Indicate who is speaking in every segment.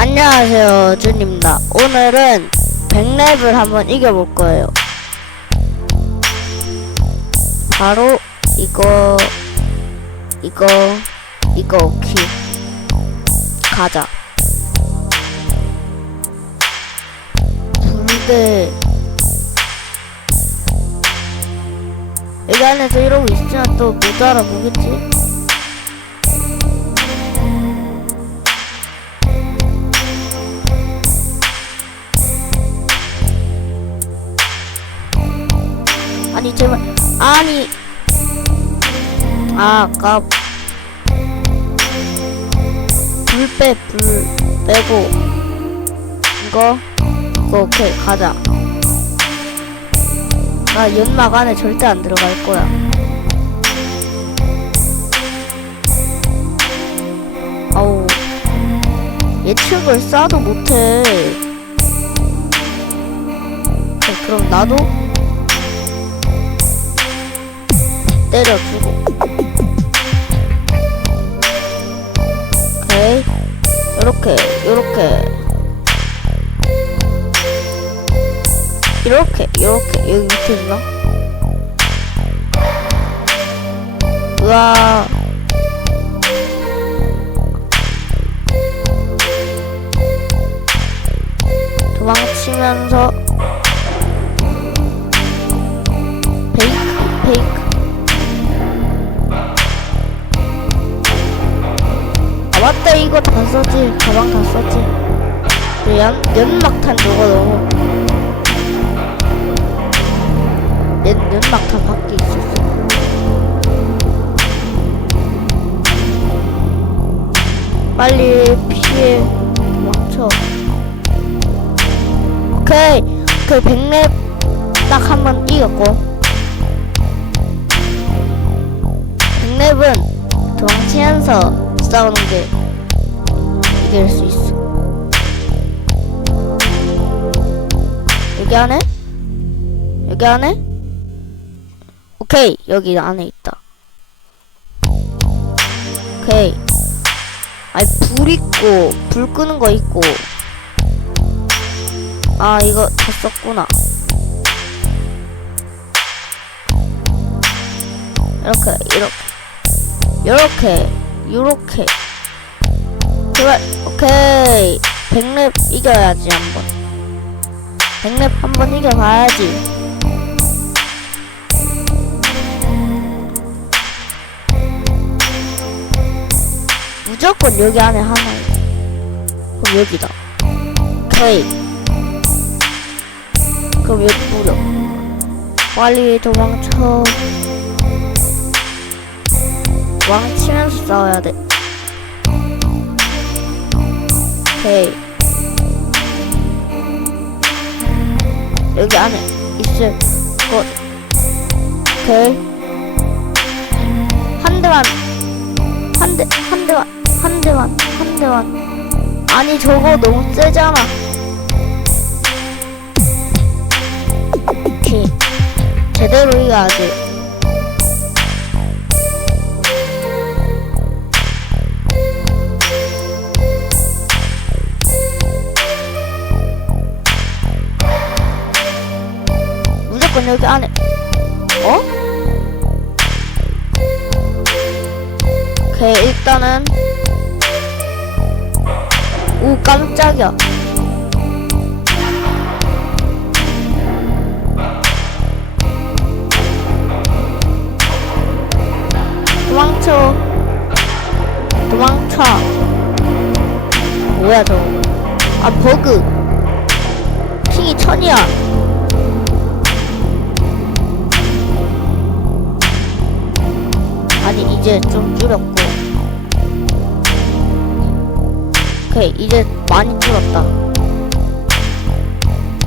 Speaker 1: 안녕하세요 준입니다. 오늘은 100렙을 한번 이겨볼 거예요. 바로 이거 이거 이거 오키 가자. 불대 여기 안에서 이러고 있으면 또 못 알아보겠지? 아니. 아 아까 불빼 불 빼고. 이거 이거 오케이 가자. 나 연막 안에 절대 안 들어갈 거야. 아우. 예측을 쏴도 못해. 오케이, 그럼 나도 때려주고. 오케이. 요렇게 요렇게. 이렇게 이렇게. 여기 밑에 있나? 우와. 도망치면서 페이크 페이크 맞다 이거 다 썼지? 가방 다그 연, 연막탄 저거 너무. 연, 연막탄 밖에 있었어. 빨리 피해 도망쳐 오케이 그 백랩 딱 한 번 이겼고. 백랩은 도망치면서 싸우는 게 이길 수 있어. 여기 안에? 여기 안에? 오케이 여기 안에 있다. 오케이. 아니 불 있고 불 끄는 거 있고. 아 이거 다 썼구나. 이렇게 이렇게 요렇게 요렇게. 제발 오케이. 백랩 이겨야지 한번. 백랩 한번 이겨봐야지. 무조건 여기 안에 하나. 그럼 여기다. 오케이. 그럼 여기 뿌려. 빨리 도망쳐 왕 치면서 싸워야 돼. 오케이. 여기 안에 있을 것 오케이. 한 대만. 한 대 한 대만 한 대만 한 대만. 아니 저거 너무 세잖아. 제대로 이겨야지 무조건 여기 안에. 어? 오케이 일단은 오 깜짝이야. 도망쳐. 도망쳐. 뭐야 저거 아 버그. 킹이 천이야 이제 좀 줄였고. 오케이 이제 많이 줄었다.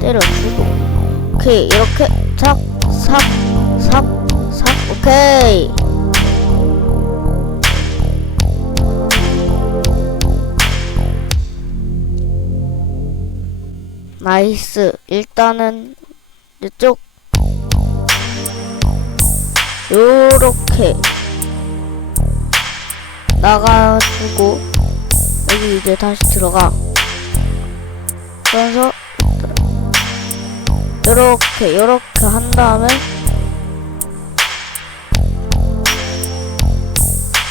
Speaker 1: 때려주고. 오케이 이렇게. 삭삭삭삭 오케이. 나이스. 일단은 이쪽. 요렇게 나가주고 여기 이제 다시 들어가 그래서 요렇게 요렇게 한 다음에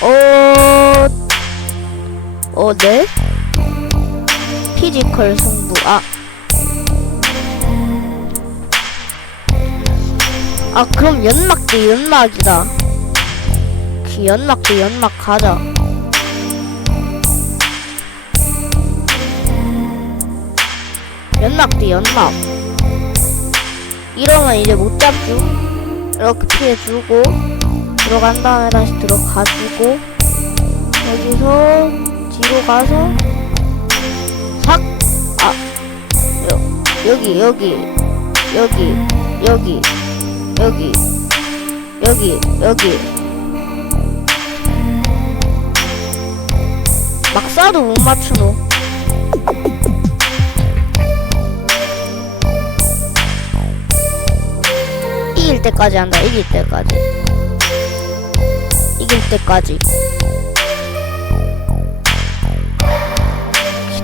Speaker 1: 어... 어, 네? 피지컬 승부, 아. 아, 그럼 연막 대 연막이다. 그 연막 대 연막 가자. 연막 대 연막. 이러면 이제 못 잡죠. 이렇게 피해주고, 들어간 다음에 다시 들어가주고, 여기서 뒤로 가서, 삭! 아, 여, 여기, 여기, 여기, 여기, 여기, 여기, 여기. 막 쏴도 못 맞추노. 때까지 한다. 이길 때까지. 이길 때까지.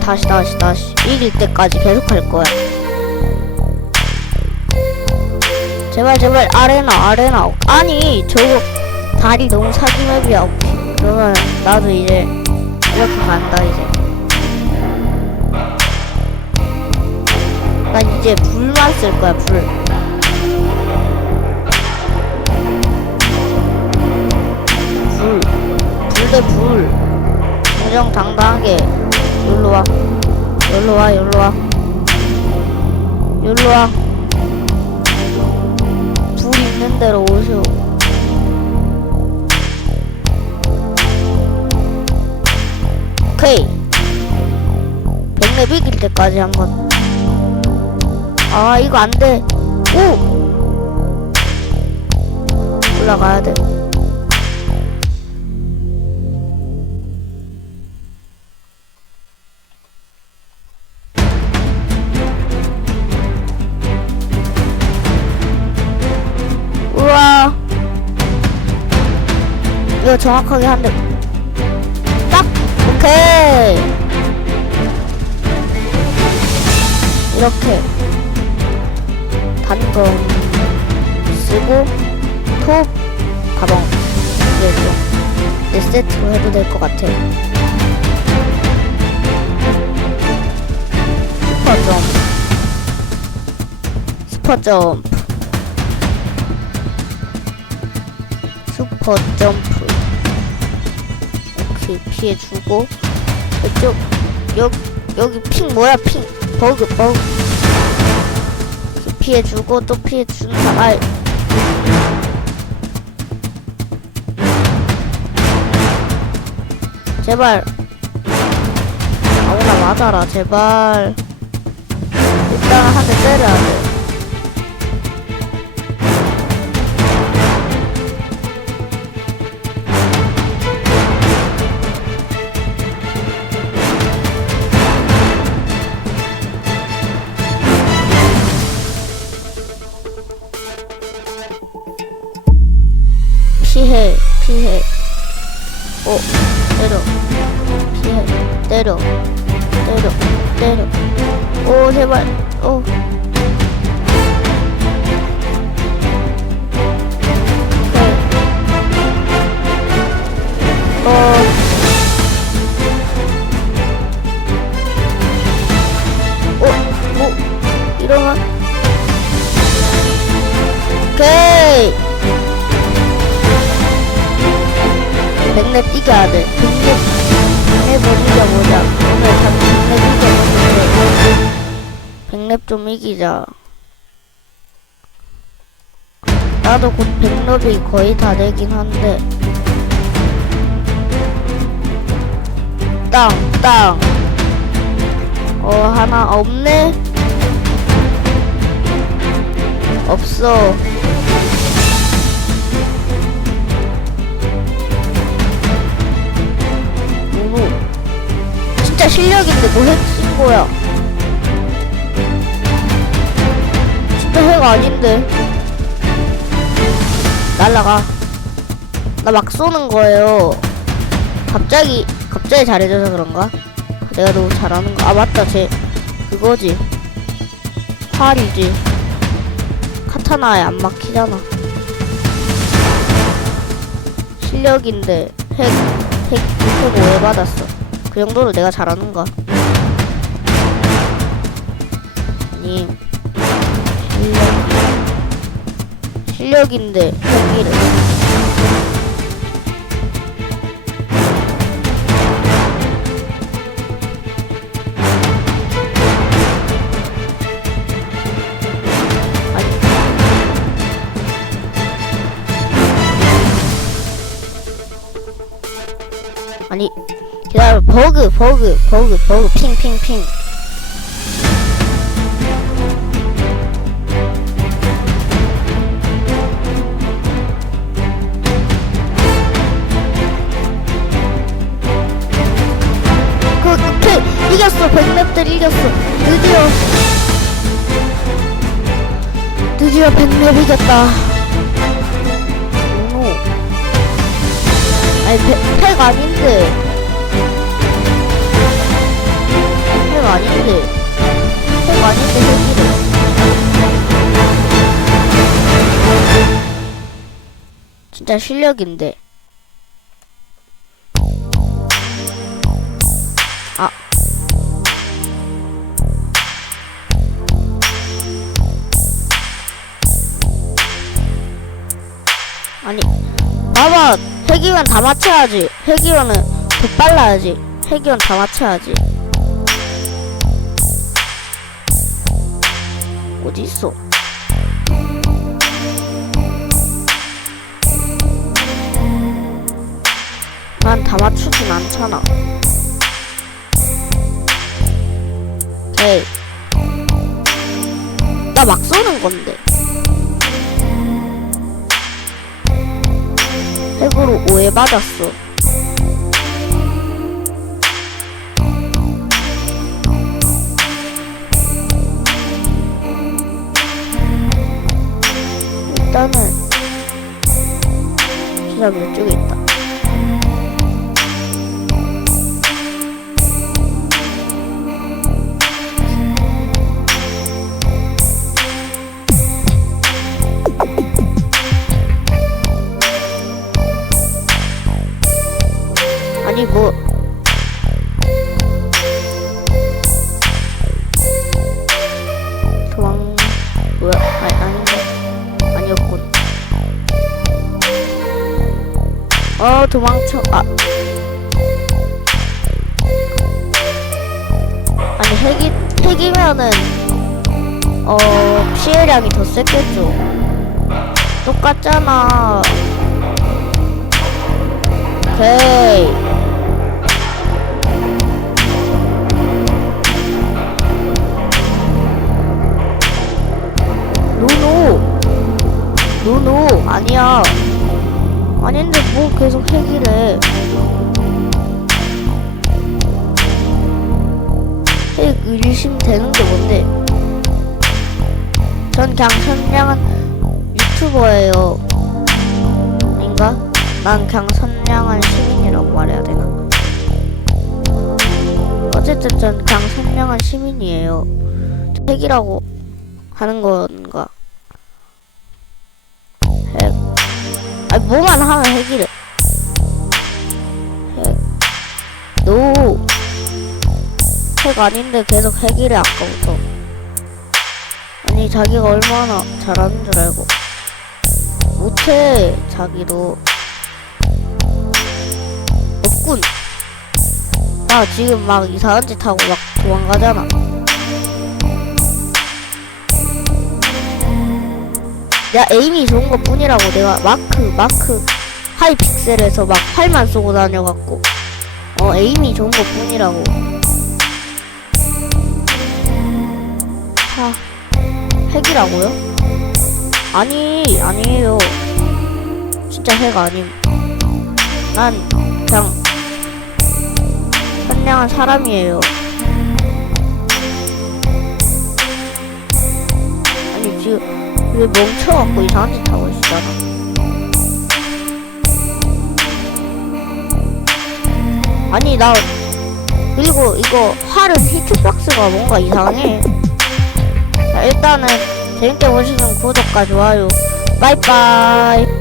Speaker 1: 다시 다시 다시 이길 때까지 계속 할 거야. 제발 제발 아레나 아레나 아니 저거 다리 너무 사기 맵이야. 그러면 나도 이제 이렇게 간다 이제. 난 이제 불만 쓸 거야 불. 불. 정정당당하게. 여기로 와. 여기로 와, 여기로 와. 여기로 와. 불 있는 대로 오세요. 오케이. 백렙 이길 때까지 한 번. 아, 이거 안 돼. 오! 올라가야 돼. 이거 정확하게 한 대. 딱! 오케이! 이렇게. 단검 쓰고, 톱, 가방. 이제 좀내 세트로 해도 될 것 같아. 슈퍼 점프. 슈퍼 점프 오케이 피해주고 이쪽 여기 여기 핑 뭐야 핑? 버그 버그. 이렇게 피해주고 또 피해준다 아 제발. 아무나 맞아라 제발. 일단 한대 때려야 돼 때려. 때려. 때려. 오 제발. 오 네. 어, 오, 뭐, 이러면 오케이. 백랩 이겨야 돼. 오늘 다 백랩 이겨보는데. 백랩 좀 이기자. 나도 곧 백랩이 거의 다 되긴 한데. 땅, 땅. 어, 하나 없네? 없어. 진짜 실력인데 뭐 핵인 거야? 진짜 핵 아닌데. 날라가. 나 막 쏘는 거예요. 갑자기, 갑자기 잘해줘서 그런가? 내가 너무 잘하는 거. 아, 맞다. 쟤, 그거지. 활이지. 카타나에 안 막히잖아. 실력인데 핵, 핵 6.5에 받았어. 그 정도로 내가 잘하는가? 아니, 실력, 실력인데 핵이래. 버그 버그 버그 버그 핑핑핑. 그, 그, 이겼어. 백맵들 이겼어. 드디어. 드디어 백맵 이겼다. 오. 아니 팩, 팩 아닌데 팩 아닌데 팩 아닌데 핵이래 진짜 실력인데. 아. 아니 봐봐. 회기원 다 맞춰야지. 회기원은 더 빨라야지. 회기원 다 맞춰야지 어디 있어? 난 다 맞추진 않잖아. 에이. 나 막 쏘는 건데. 핵으로 오해받았어. 일단은 기사 왼쪽에 있다. 어 도망쳐. 아. 아니 핵이 핵이면은 어 피해량이 더 셌겠죠. 똑같잖아. 오케이. 노노. 노노 아니야 아닌데 뭐 계속 핵이래 핵 의심되는 게 뭔데 전 그냥 선량한 유튜버예요 인가? 난 그냥 선량한 시민이라고 말해야 되나? 어쨌든 전 그냥 선량한 시민이에요 핵이라고 하는 건가? 아니, 뭐만 하면 핵이래. 핵. 노. 핵 아닌데 계속 핵이래, 아까부터. 아니, 자기가 얼마나 잘하는 줄 알고. 못해, 자기도. 없군. 나 지금 막 이상한 짓 하고 막 도망가잖아. 내가 에임이 좋은 것 뿐이라고 내가 마크 마크 하이픽셀에서 막 활만 쏘고 다녀갖고. 어 에임이 좋은 것 뿐이라고. 하 핵이라고요? 아니 아니에요. 진짜 핵 아님. 난 그냥 선량한 사람이에요. 아니 지금 왜 멈춰갖고 이상한 짓 하고 있잖아. 아니 나 그리고 이거 활은 히트박스가 뭔가 이상해. 자, 일단 일단은 재밌게 보시는 구독과 좋아요. 빠이빠이.